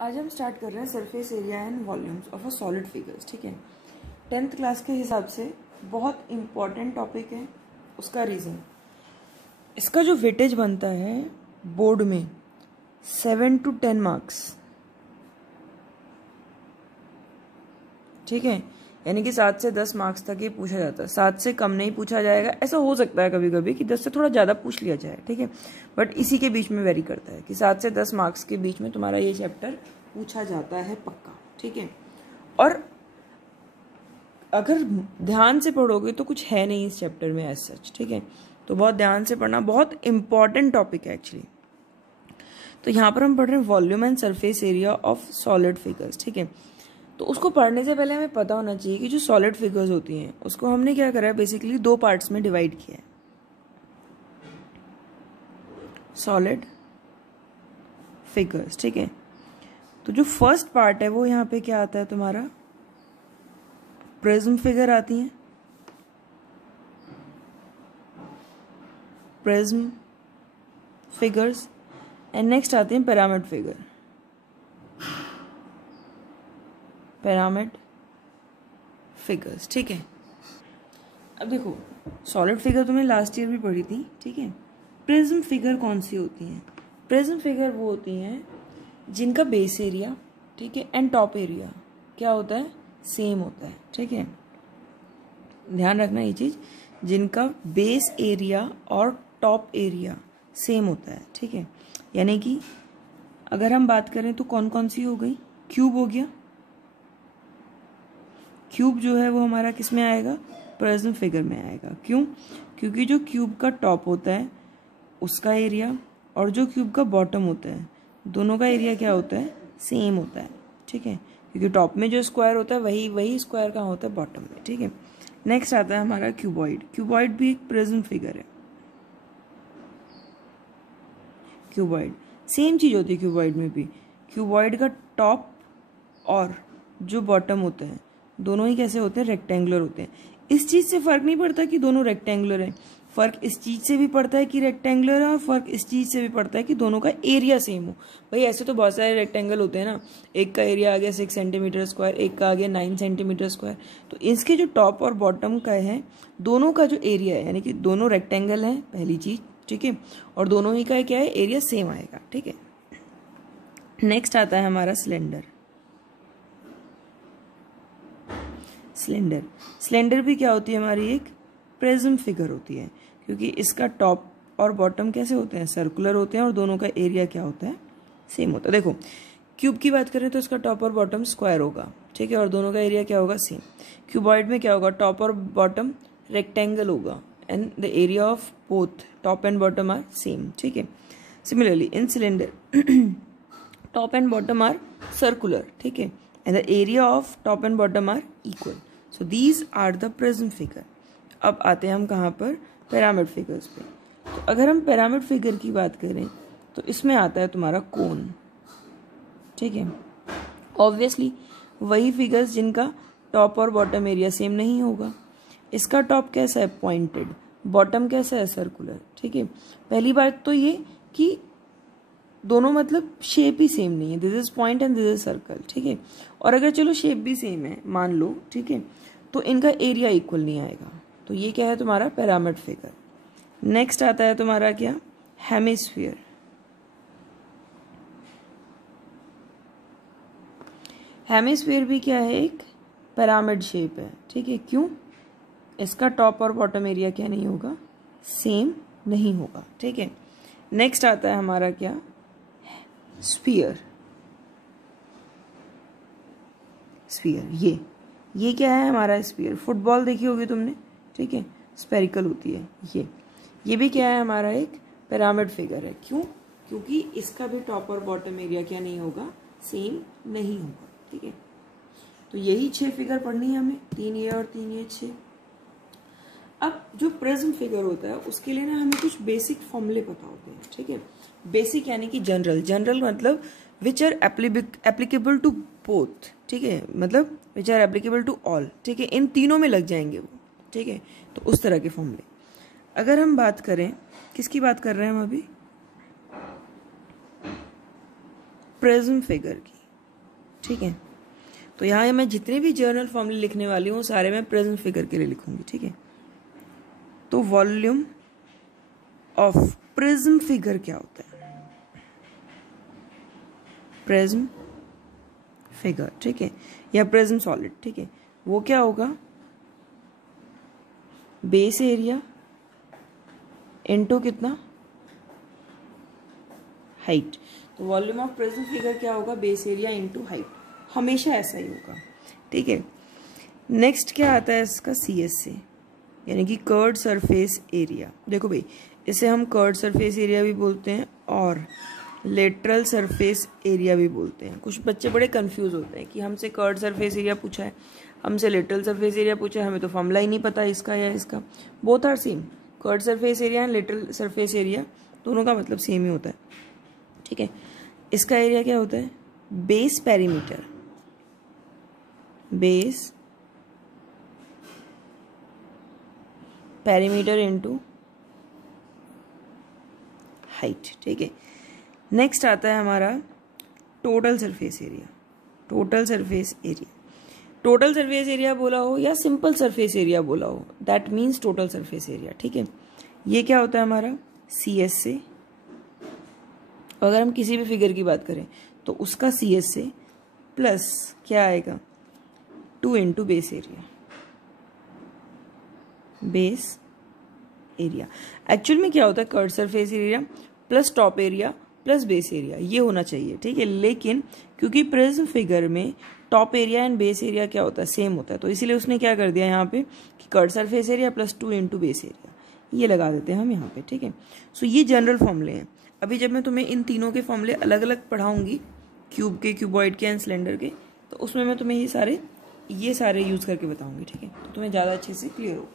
आज हम स्टार्ट कर रहे हैं surface area and volumes of a solid figures. ठीक है, 10th क्लास के हिसाब से बहुत इम्पॉर्टेंट टॉपिक है। उसका रीज़न, इसका जो वेटेज बनता है बोर्ड में 7 to 10 मार्क्स। ठीक है, यानी कि 7 से 10 मार्क्स तक ये पूछा जाता है। 7 से कम नहीं पूछा जाएगा। ऐसा हो सकता है कभी कभी कि 10 से थोड़ा ज़्यादा पूछ लिया जाए। ठीक है, बट इसी के बीच में वेरी करता है कि 7 से 10 मार्क्स के बीच में तुम्हारा ये चैप्टर पूछा जाता है पक्का। ठीक है, और अगर ध्यान से पढ़ोगे तो कुछ है नहीं इस चैप्टर में एज सच। ठीक है, तो बहुत ध्यान से पढ़ना, बहुत इंपॉर्टेंट टॉपिक है एक्चुअली। तो यहाँ पर हम पढ़ रहे हैं volume and surface area of solid figures. ठीक है, तो उसको पढ़ने से पहले हमें पता होना चाहिए कि जो सॉलिड फिगर्स होती हैं उसको हमने क्या करा है, बेसिकली 2 पार्ट्स में डिवाइड किया है। सॉलिड फिगर्स, ठीक है, तो जो फर्स्ट पार्ट है वो यहाँ पे क्या आता है तुम्हारा, प्रिज्म फिगर आती है। प्रिज्म फिगर्स एंड नेक्स्ट आती है पिरामिड फिगर। पिरामिड फिगर्स, ठीक है। अब देखो, सॉलिड फिगर तुमने लास्ट ईयर भी पढ़ी थी। ठीक है, प्रिज्म फिगर कौन सी होती हैं? प्रिज्म फिगर वो होती हैं जिनका बेस एरिया, ठीक है, एंड टॉप एरिया क्या होता है, सेम होता है। ठीक है, ध्यान रखना ये चीज, जिनका बेस एरिया और टॉप एरिया सेम होता है। ठीक है, यानी कि अगर हम बात करें तो कौन कौन सी हो गई, क्यूब हो गया। क्यूब जो है वो हमारा किस में आएगा, प्रिज्म फिगर में आएगा। क्यों? क्योंकि जो क्यूब का टॉप होता है उसका एरिया और जो क्यूब का बॉटम होता है दोनों का एरिया क्या होता है, सेम होता है। ठीक है, क्योंकि टॉप में जो स्क्वायर होता है वही स्क्वायर कहाँ होता है, बॉटम में। ठीक है, नेक्स्ट आता है हमारा क्यूबॉइड। क्यूबॉइड भी एक प्रिज्म फिगर है। क्यूबॉइड सेम चीज होती है। क्यूबॉइड में भी क्यूबॉइड का टॉप और जो बॉटम होता है दोनों ही कैसे होते हैं, रेक्टेंगुलर होते हैं। इस चीज से फर्क नहीं पड़ता कि दोनों रेक्टेंगुलर हैं, फर्क इस चीज से भी पड़ता है कि रेक्टेंगुलर है और फर्क इस चीज से भी पड़ता है कि दोनों का एरिया सेम हो। भाई ऐसे तो बहुत सारे रेक्टेंगल होते हैं ना, एक का एरिया आ गया 6 सेंटीमीटर स्क्वायर, एक का आ गया 9 सेंटीमीटर स्क्वायर। तो इसके जो टॉप और बॉटम का है दोनों का जो एरिया है, यानी कि दोनों रेक्टेंगल है पहली चीज। ठीक है, और दोनों ही का क्या है, एरिया सेम आएगा। ठीक है, नेक्स्ट आता है हमारा सिलेंडर। सिलेंडर, सिलेंडर भी क्या होती है हमारी, एक प्रिज्म फिगर होती है, क्योंकि इसका टॉप और बॉटम कैसे होते हैं, सर्कुलर होते हैं और दोनों का एरिया क्या होता है, सेम होता है। देखो, क्यूब की बात करें तो इसका टॉप और बॉटम स्क्वायर होगा। ठीक है, और दोनों का एरिया क्या होगा, सेम। क्यूबॉइड में क्या होगा, टॉप और बॉटम रेक्टेंगल होगा and the area of both top and bottom are same. ठीक है, similarly in cylinder top and bottom are circular. ठीक है, and the area of top and bottom are equal. So these are the prism figure. अब आते हैं हम कहाँ पर, पिरामिड फिगर्स पे। तो अगर हम पिरामिड फिगर की बात करें तो इसमें आता है तुम्हारा कोन। ठीक है, ऑब्वियसली वही फिगर्स जिनका टॉप और बॉटम एरिया सेम नहीं होगा। इसका टॉप कैसा है, पॉइंटेड, बॉटम कैसा है, सर्कुलर। ठीक है, पहली बात तो ये कि दोनों मतलब शेप ही सेम नहीं है, this is point and this is circle. ठीक है, और अगर चलो शेप भी सेम है मान लो, ठीक है, तो इनका एरिया इक्वल नहीं आएगा। तो ये क्या है तुम्हारा पिरामिड फिगर। नेक्स्ट आता है तुम्हारा क्या, हेमिस्फीयर। हेमिस्फीयर भी क्या है, एक पिरामिड शेप है। ठीक है, क्यों, इसका टॉप और बॉटम एरिया क्या नहीं होगा, सेम नहीं होगा। ठीक है, नेक्स्ट आता है हमारा क्या, स्फीयर। स्फीयर ये क्या है हमारा, स्फीयर। फुटबॉल देखी होगी तुमने, ठीक है, स्पेरिकल होती है ये भी क्या है हमारा, एक पिरामिड फिगर है। क्यों, क्योंकि इसका भी टॉप और बॉटम एरिया क्या नहीं होगा, सेम नहीं होगा। ठीक है, तो यही 6 फिगर पढ़नी है हमें, 3 ये और 3 ये 6। अब जो प्रिज्म फिगर होता है उसके लिए ना हमें कुछ बेसिक फॉर्मूले पता होते हैं। ठीक है, बेसिक यानी कि जनरल मतलब which are applicable to both. ठीक है, मतलब which are applicable to all. ठीक है, इन तीनों में लग जाएंगे वो। ठीक है, तो उस तरह के फॉर्मूले। अगर हम बात करें, किसकी बात कर रहे हैं हम अभी, प्रिज्म फिगर की। ठीक है। तो यहाँ मैं जितने भी जर्नल फॉर्मूले लिखने वाली हूँ सारे मैं प्रिज्म फिगर के लिए लिखूंगी, ठीक है। तो वॉल्यूम ऑफ प्रिज्म फिगर क्या होता है, प्रिज्म फिगर, ठीक है, या प्रिज्म सॉलिड, ठीक है, वो क्या होगा, बेस एरिया इनटू कितना, हाइट। तो वॉल्यूम ऑफ प्रिज्म फिगर क्या होगा, बेस एरिया इनटू हाइट, हमेशा ऐसा ही होगा, ठीक है। नेक्स्ट क्या आता है इसका, CS से, यानी कि कर्व्ड सरफेस एरिया। देखो भाई, इसे हम कर्व्ड सरफेस एरिया भी बोलते हैं और लेटरल सरफेस एरिया भी बोलते हैं। कुछ बच्चे बड़े कंफ्यूज होते हैं कि हमसे कर्व्ड सरफेस एरिया पूछा है, हमसे लेटरल सरफेस एरिया पूछा है, हमें तो फॉर्मूला ही नहीं पता इसका या इसका। Both are same, curved surface area and lateral surface area दोनों का मतलब सेम ही होता है, ठीक है। इसका एरिया क्या होता है, base perimeter, base perimeter into height, ठीक है। नेक्स्ट आता है हमारा total surface area, total surface area. Total surface area बोला हो या सिंपल सरफेस एरिया बोला हो, that means total surface area, ठीक है। ये क्या होता है हमारा, CS से, अगर हम किसी भी फिगर की बात करें तो उसका CS से प्लस क्या आएगा, 2 into base area, base area. Actual में क्या होता है, curved surface area plus top area plus base area, ये होना चाहिए, ठीक है। लेकिन क्योंकि प्रिज्म फिगर में top area and base area क्या होता है, सेम होता है, तो इसीलिए उसने क्या कर दिया यहाँ पे कि curved surface area plus 2 into base area, ये लगा देते हैं हम यहाँ पे, ठीक है। सो ये जनरल फॉर्मूले हैं। अभी जब मैं तुम्हें इन तीनों के फॉर्मूले अलग अलग पढ़ाऊंगी, क्यूब के, क्यूबॉइड के एंड सिलेंडर के, तो उसमें मैं तुम्हें ये सारे यूज करके बताऊंगी, ठीक है, तो तुम्हें ज़्यादा अच्छे से क्लियर हो।